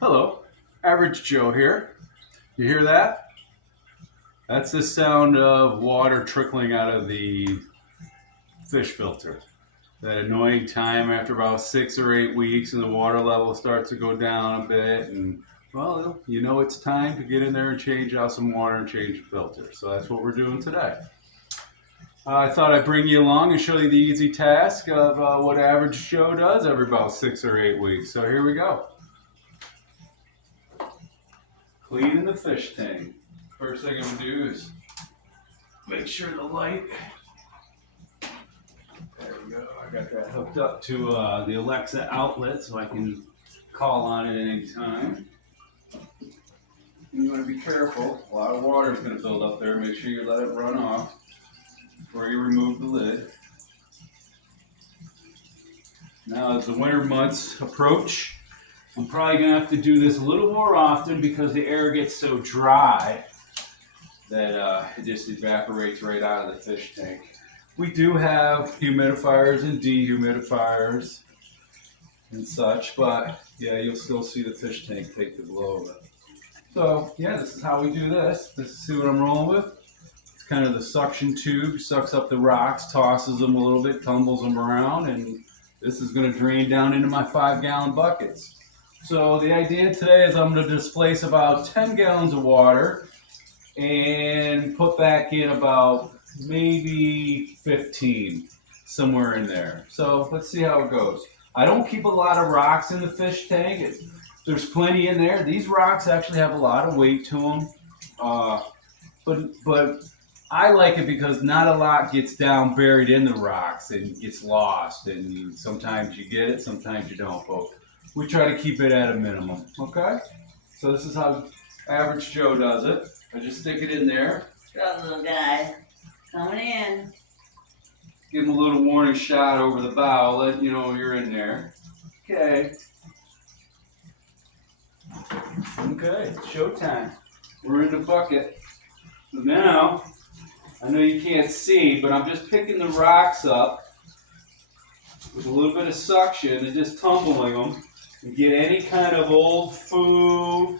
Hello, Average Joe here. You hear that? That's the sound of water trickling out of the fish filter. That annoying time after about 6 or 8 weeks, and the water level starts to go down a bit, and well, you know it's time to get in there and change out some water and change the filter. So that's what we're doing today. I thought I'd bring you along and show you the easy task of what Average Joe does every about 6 or 8 weeks. So here we go. Cleaning the fish tank. First thing I'm gonna do is make sure the light. There we go. I got that hooked up to the Alexa outlet so I can call on it at any time. You want to be careful. A lot of water is going to build up there. Make sure you let it run off before you remove the lid. Now, as the winter months approach, I'm probably going to have to do this a little more often because the air gets so dry that it just evaporates right out of the fish tank. We do have humidifiers and dehumidifiers and such, but yeah, you'll still see the fish tank take the blow of it. So yeah, this is how we do this. See what I'm rolling with? It's kind of the suction tube, sucks up the rocks, tosses them a little bit, tumbles them around, and this is going to drain down into my 5-gallon buckets. So the idea today is I'm going to displace about 10 gallons of water and put back in about maybe 15, somewhere in there. So let's see how it goes. I don't keep a lot of rocks in the fish tank. There's plenty in there. These rocks actually have a lot of weight to them. But I like it because not a lot gets down buried in the rocks and gets lost. And sometimes you get it, sometimes you don't. But we try to keep it at a minimum. Okay? So this is how Average Joe does it. I just stick it in there. Go, little guy. Coming in. Give him a little warning shot over the bow, let you know you're in there. Okay. Okay, it's showtime. We're in the bucket. So now, I know you can't see, but I'm just picking the rocks up with a little bit of suction and just tumbling them and get any kind of old food,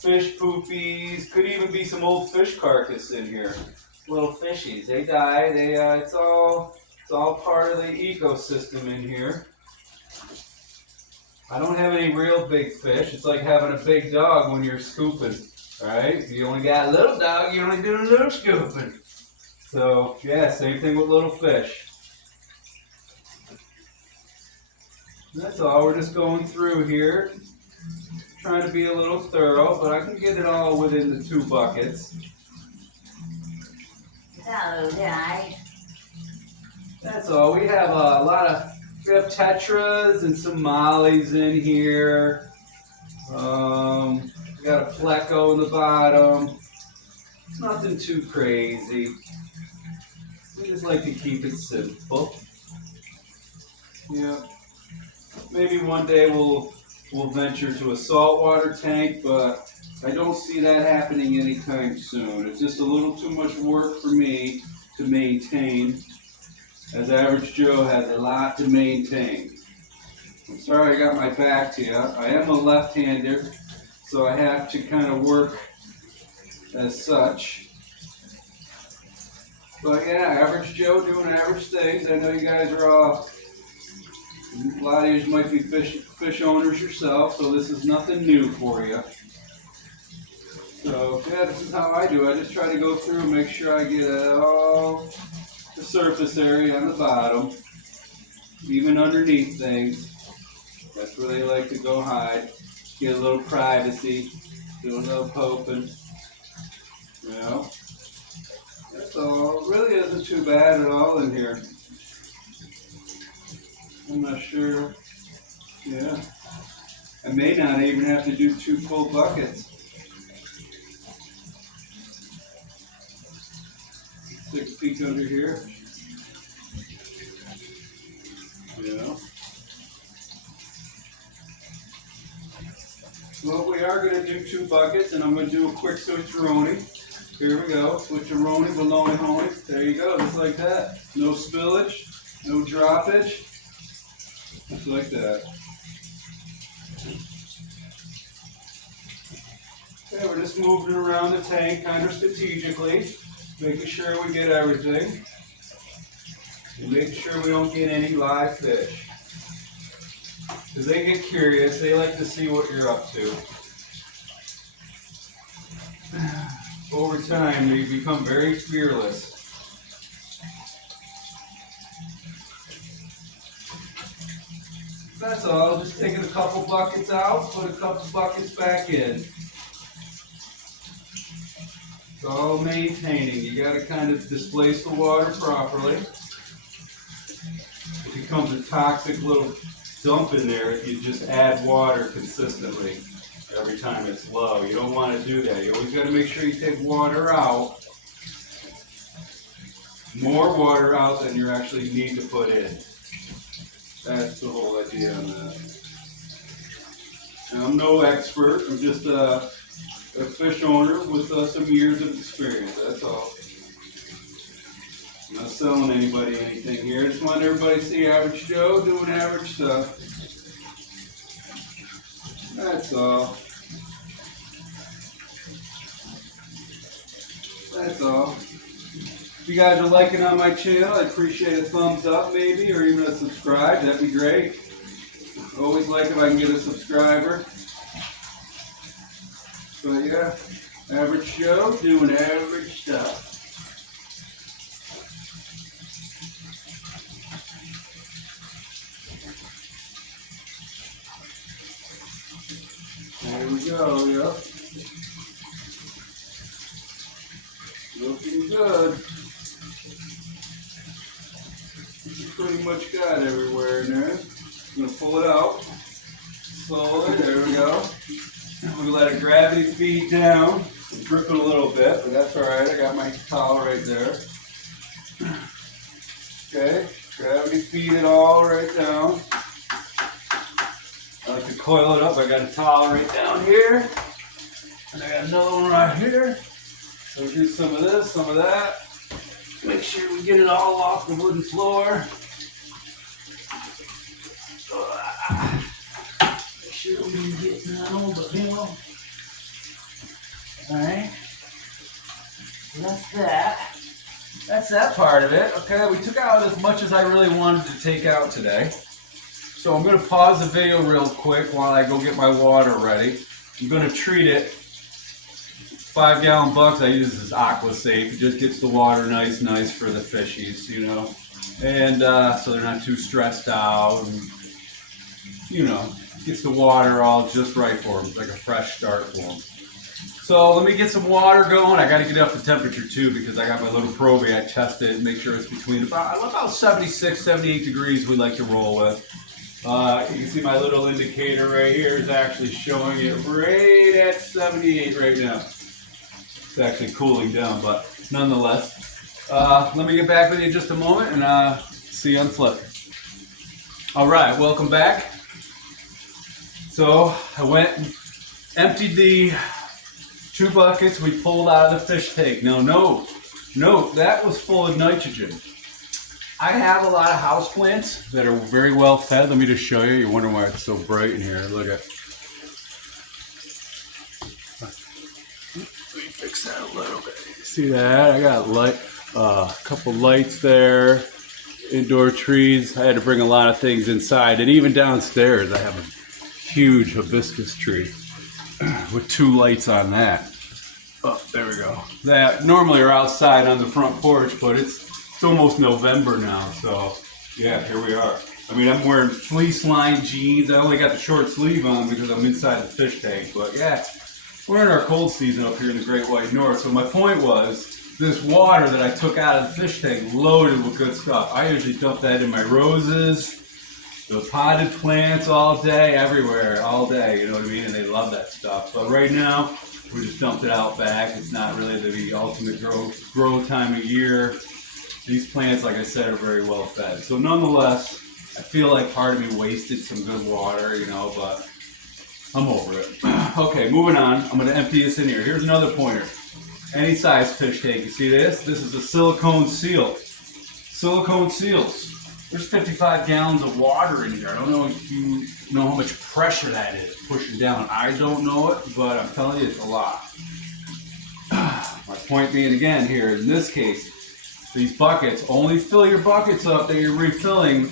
fish poopies, could even be some old fish carcass in here. Little fishies, they die. It's all part of the ecosystem in here. I don't have any real big fish. It's like having a big dog when you're scooping, right? If you only got a little dog, you only do a little scooping. So yeah, same thing with little fish. That's all. We're just going through here, trying to be a little thorough, but I can get it all within the 2 buckets. Hello, guy. That's all. We have we have tetras and some mollies in here. We got a pleco in the bottom. Nothing too crazy. We just like to keep it simple. Yeah. Maybe one day we'll venture to a saltwater tank, but I don't see that happening anytime soon. It's just a little too much work for me to maintain, as Average Joe has a lot to maintain. I'm sorry I got my back to you. I am a left-hander, so I have to kind of work as such. But yeah, Average Joe doing average things. I know you guys are all, a lot of you might be fish owners yourself, so this is nothing new for you. So yeah, this is how I do. I just try to go through and make sure I get all the surface area on the bottom, even underneath things. That's where they like to go hide. Get a little privacy, do a little poking. You know, that's all. It really isn't too bad at all in here. I'm not sure. Yeah, I may not even have to do 2 full buckets. Take a peek under here. Yeah. Well, we are going to do 2 buckets, and I'm going to do a quick switcheroni. Here we go. Switcheroni, bologna honey. There you go, just like that. No spillage, no droppage. Just like that. we're just moving around the tank kind of strategically, making sure we get everything. And making sure we don't get any live fish. Because they get curious, they like to see what you're up to. Over time, they become very fearless. That's all, just taking a couple buckets out, put a couple buckets back in. It's all maintaining. You gotta kind of displace the water properly. It becomes a toxic little dump in there if you just add water consistently every time it's low. You don't want to do that. You always got to make sure you take water out. More water out than you actually need to put in. That's the whole idea on that. And I'm no expert. I'm just a fish owner with some years of experience. That's all. I'm not selling anybody anything here. I just want everybody to see Average Joe doing average stuff. That's all. That's all. If you guys are liking on my channel, I'd appreciate a thumbs up maybe, or even a subscribe. That'd be great. Always like if I can get a subscriber. But yeah, Average Joe doing average stuff. There we go, yep. Looking good. You pretty much got everywhere in there. I'm going to pull it out slowly. There we go. I'm going to let it gravity feed down. I'm dripping a little bit, but that's alright. I got my towel right there. Okay, gravity feed it all right down. I like to coil it up. I got a towel right down here. And I got another one right here. So we do some of this, some of that. Make sure we get it all off the wooden floor. Make sure we can get none but him. Alright. So that's that. That's that part of it. Okay, we took out as much as I really wanted to take out today. So I'm going to pause the video real quick while I go get my water ready. I'm going to treat it. 5-gallon bucks I use this Aqua Safe. It just gets the water nice for the fishies, you know. And so they're not too stressed out. And, you know, gets the water all just right for them. It's like a fresh start for them. So let me get some water going. I got to get up the temperature too because I got my little probe. I test it and make sure it's between about 76, 78 degrees we like to roll with. You can see my little indicator right here is actually showing it right at 78 right now. It's actually cooling down, but nonetheless. Let me get back with you in just a moment and see you on flip. All right, welcome back. So I went and emptied the 2 buckets we pulled out of the fish tank. Now note, that was full of nitrogen. I have a lot of houseplants that are very well fed. Let me just show you. You're wondering why it's so bright in here. Look at. Let me fix that a little bit. See that? I got light, a couple lights there. Indoor trees. I had to bring a lot of things inside, and even downstairs, I have a huge hibiscus tree with 2 lights on that. Oh, there we go. That normally are outside on the front porch, but it's almost November now, so yeah, here we are. I mean, I'm wearing fleece lined jeans. I only got the short sleeve on because I'm inside the fish tank, but yeah, we're in our cold season up here in the Great White North. So my point was, this water that I took out of the fish tank loaded with good stuff. I usually dump that in my roses, the potted plants all day, everywhere, all day, you know what I mean? And they love that stuff. But right now, we just dumped it out back. It's not really the ultimate grow time of year. These plants, like I said, are very well fed. So nonetheless, I feel like part of me wasted some good water, you know, but I'm over it. Okay, moving on. I'm going to empty this in here. Here's another pointer. Any size fish tank. You see this? This is a silicone seal. Silicone seals. There's 55 gallons of water in here. I don't know if you know how much pressure that is pushing down. I don't know it, but I'm telling you, it's a lot. My point being again here, in this case, these buckets, only fill your buckets up that you're refilling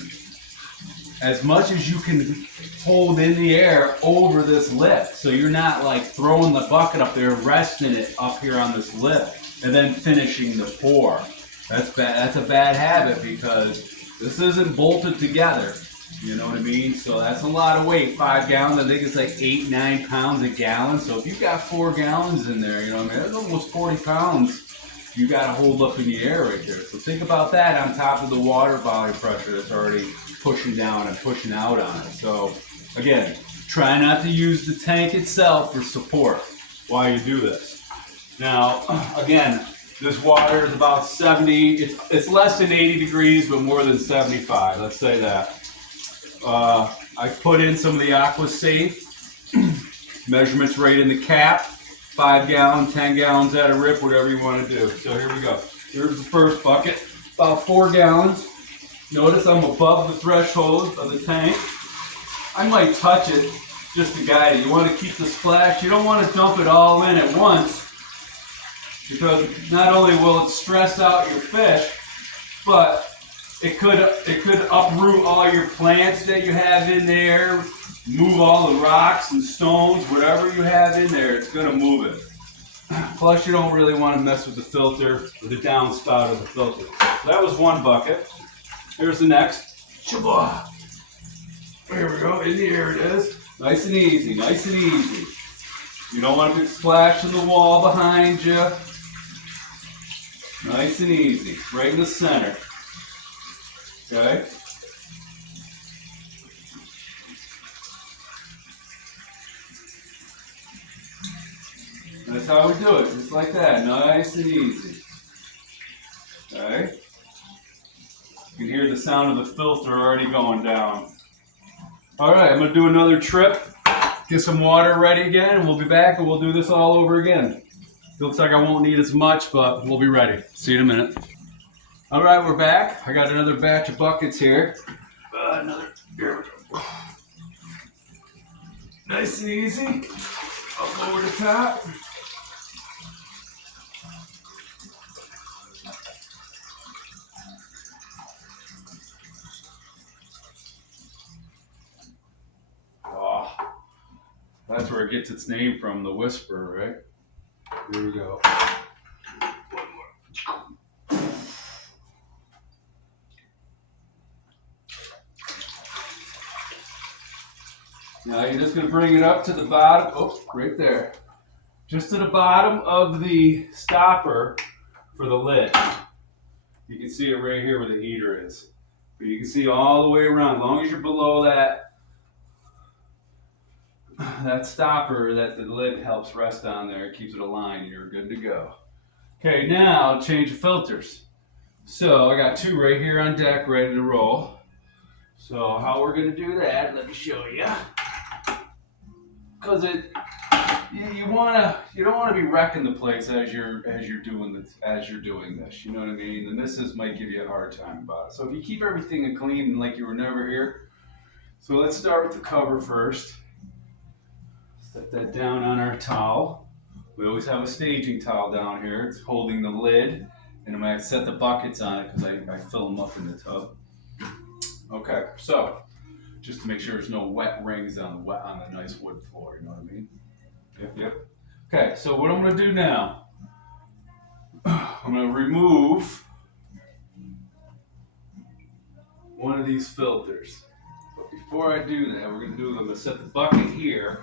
as much as you can hold in the air over this lip. So you're not like throwing the bucket up there, resting it up here on this lip, and then finishing the pour. That's bad. That's a bad habit because this isn't bolted together. You know what I mean? So that's a lot of weight. 5 gallons, I think it's like 8, 9 pounds a gallon. So if you've got 4 gallons in there, you know what I mean? That's almost 40 pounds you got to hold up in the air right there. So think about that on top of the water body pressure that's already pushing down and pushing out on it. So again, try not to use the tank itself for support while you do this. Now, again, this water is about 70, it's less than 80 degrees, but more than 75, let's say that. I put in some of the AquaSafe, measurements right in the cap, 5 gallon, 10 gallons at a rip, whatever you want to do. So here we go. Here's the first bucket, about 4 gallons. Notice I'm above the threshold of the tank. I might touch it just to guide it. You want to keep the splash. You don't want to dump it all in at once because not only will it stress out your fish, but it could uproot all your plants that you have in there, move all the rocks and stones, whatever you have in there, it's going to move it. Plus, you don't really want to mess with the filter or the downspout of the filter. So that was one bucket. Here's the next. Shabba. There we go. In the air it is. Nice and easy. Nice and easy. You don't want to be splashing the wall behind you. Nice and easy. Right in the center. Okay. That's how we do it. Just like that. Nice and easy. Okay. You can hear the sound of the filter already going down. All right, I'm going to do another trip, get some water ready again, and we'll be back and we'll do this all over again. Looks like I won't need as much, but we'll be ready. See you in a minute. All right, we're back. I got another batch of buckets here. Here we go. Nice and easy. Up over the top. That's where it gets its name from, the whisper, right? Here we go. Now you're just going to bring it up to the bottom, oh, right there. Just to the bottom of the stopper for the lid. You can see it right here where the heater is. But you can see all the way around, as long as you're below that stopper that the lid helps rest on there, it keeps it aligned, you're good to go. Okay, now change the filters. So I got 2 right here on deck ready to roll. So how we're gonna do that, let me show you. Because you don't want to be wrecking the place as you're doing this. You know what I mean? The missus might give you a hard time about it. So if you keep everything clean and like you were never here. So let's start with the cover first. Set that down on our towel. We always have a staging towel down here. It's holding the lid, and I'm going to set the buckets on it because I fill them up in the tub. Okay, so just to make sure there's no wet rings on the nice wood floor. You know what I mean? Yep. Okay, so what I'm going to do now, I'm going to remove one of these filters. But before I do that, I'm going to set the bucket here.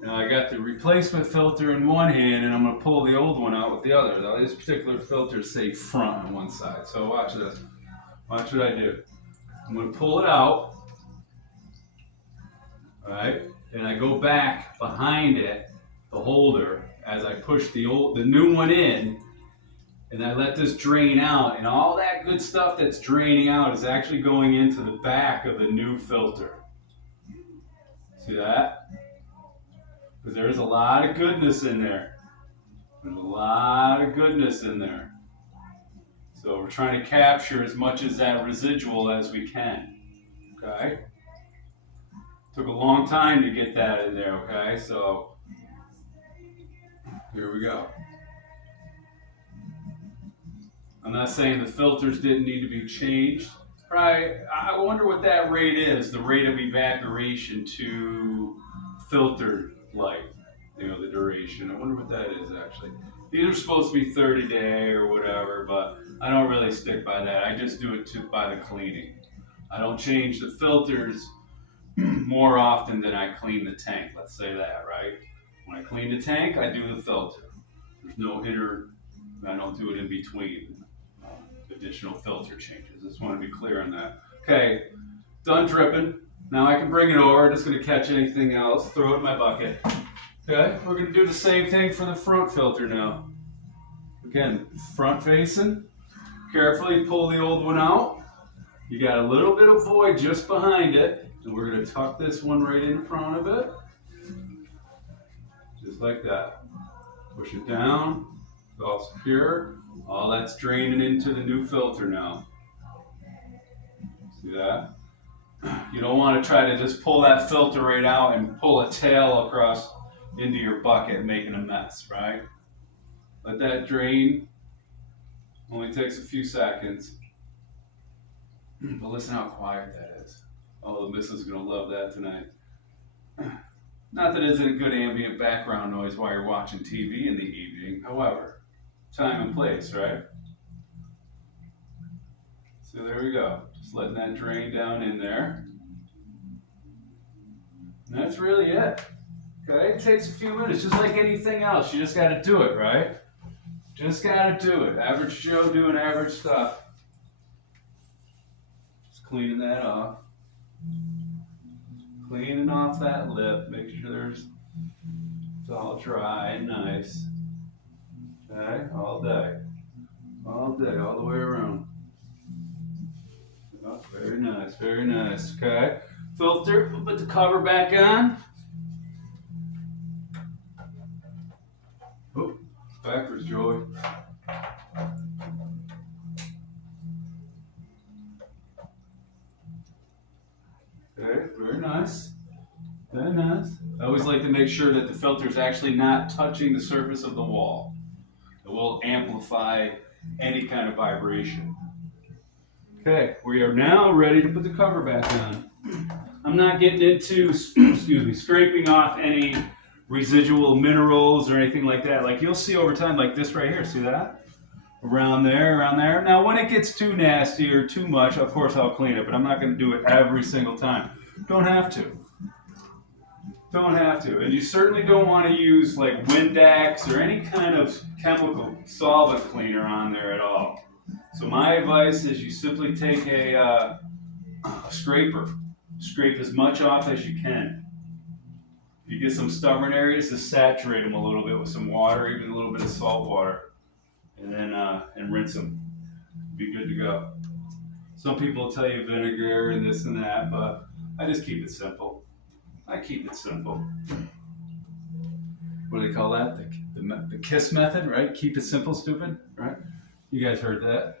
Now I got the replacement filter in one hand, and I'm going to pull the old one out with the other. Now this particular filter says front on one side, so watch this. Watch what I do. I'm going to pull it out, all right, and I go back behind it, the holder, as I push the new one in, and I let this drain out, and all that good stuff that's draining out is actually going into the back of the new filter. See that? Because there's a lot of goodness in there. There's a lot of goodness in there. So we're trying to capture as much of that residual as we can. Okay? Took a long time to get that in there, okay? So here we go. I'm not saying the filters didn't need to be changed. Right, I wonder what that rate is, the rate of evaporation to filtered light, the duration. I wonder what that is actually. These are supposed to be 30-day or whatever, but I don't really stick by that. I just do it by the cleaning. I don't change the filters more often than I clean the tank, let's say that, right? When I clean the tank, I do the filter. There's no I don't do it in between. Additional filter changes. Just want to be clear on that. Okay, done dripping. Now I can bring it over. Just going to catch anything else, throw it in my bucket. Okay, we're going to do the same thing for the front filter now. Again, front facing. Carefully pull the old one out. You got a little bit of void just behind it, and we're going to tuck this one right in front of it. Just like that. Push it down. It's all secure. All that's draining into the new filter now. See that? You don't want to try to just pull that filter right out and pull a tail across into your bucket, making a mess, right? Let that drain. Only takes a few seconds. But listen how quiet that is. Oh, the missus is going to love that tonight. Not that it isn't a good ambient background noise while you're watching TV in the evening. However, time and place, right? So there we go. Just letting that drain down in there. And that's really it. Okay, it takes a few minutes, just like anything else. You just got to do it, right? Just got to do it. Average Joe doing average stuff. Just cleaning that off. Cleaning off that lip. Make sure it's all dry and nice. Okay, all day, all the way around. Oh, very nice, very nice. Okay, filter. We'll put the cover back on. Oh, backwards, Joey. Okay, very nice. Very nice. I always like to make sure that the filter is actually not touching the surface of the wall. It will amplify any kind of vibration. Okay, we are now ready to put the cover back on. I'm not getting into, scraping off any residual minerals or anything like that. Like you'll see over time, like this right here, see that? Around there. Now when it gets too nasty or too much, of course I'll clean it, but I'm not going to do it every single time. Don't have to. Don't have to. And you certainly don't want to use like Windex or any kind of chemical solvent cleaner on there at all. So my advice is you simply take a scraper. Scrape as much off as you can. If you get some stubborn areas, just saturate them a little bit with some water, even a little bit of salt water, and then and rinse them. Be good to go. Some people will tell you vinegar and this and that, but I just keep it simple. I keep it simple. What do they call that? The KISS method, right? Keep it simple, stupid, right? You guys heard that.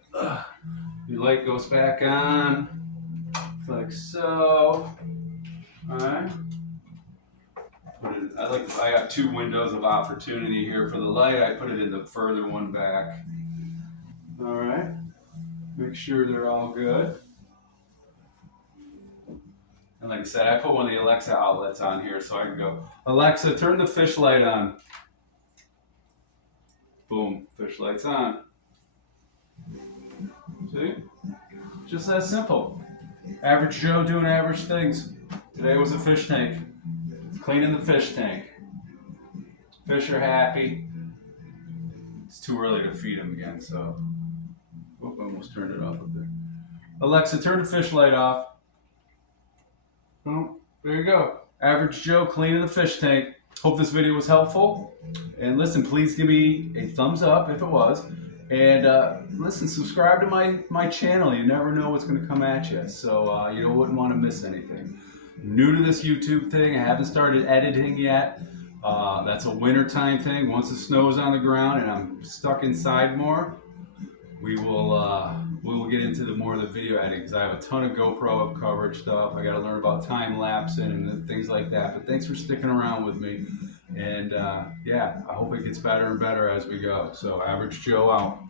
Your light goes back on, like so. All right. I got two windows of opportunity here for the light. I put it in the further one back. All right. Make sure they're all good. And like I said, I put one of the Alexa outlets on here so I can go, Alexa, turn the fish light on. Boom, fish light's on. See? Just that simple. Average Joe doing average things. Today was a fish tank. Cleaning the fish tank. Fish are happy. It's too early to feed them again, so. Oop, I almost turned it off up there. Alexa, turn the fish light off. Oh, there you go. Average Joe cleaning the fish tank. Hope this video was helpful. And listen, please give me a thumbs up if it was. And listen, subscribe to my channel. You never know what's going to come at you. So you wouldn't want to miss anything. New to this YouTube thing. I haven't started editing yet. That's a wintertime thing. Once the snow's on the ground and I'm stuck inside more, we will get into the more of the video editing because I have a ton of GoPro up coverage stuff. I got to learn about time lapsing and things like that. But thanks for sticking around with me. And yeah, I hope it gets better and better as we go. So Average Joe out.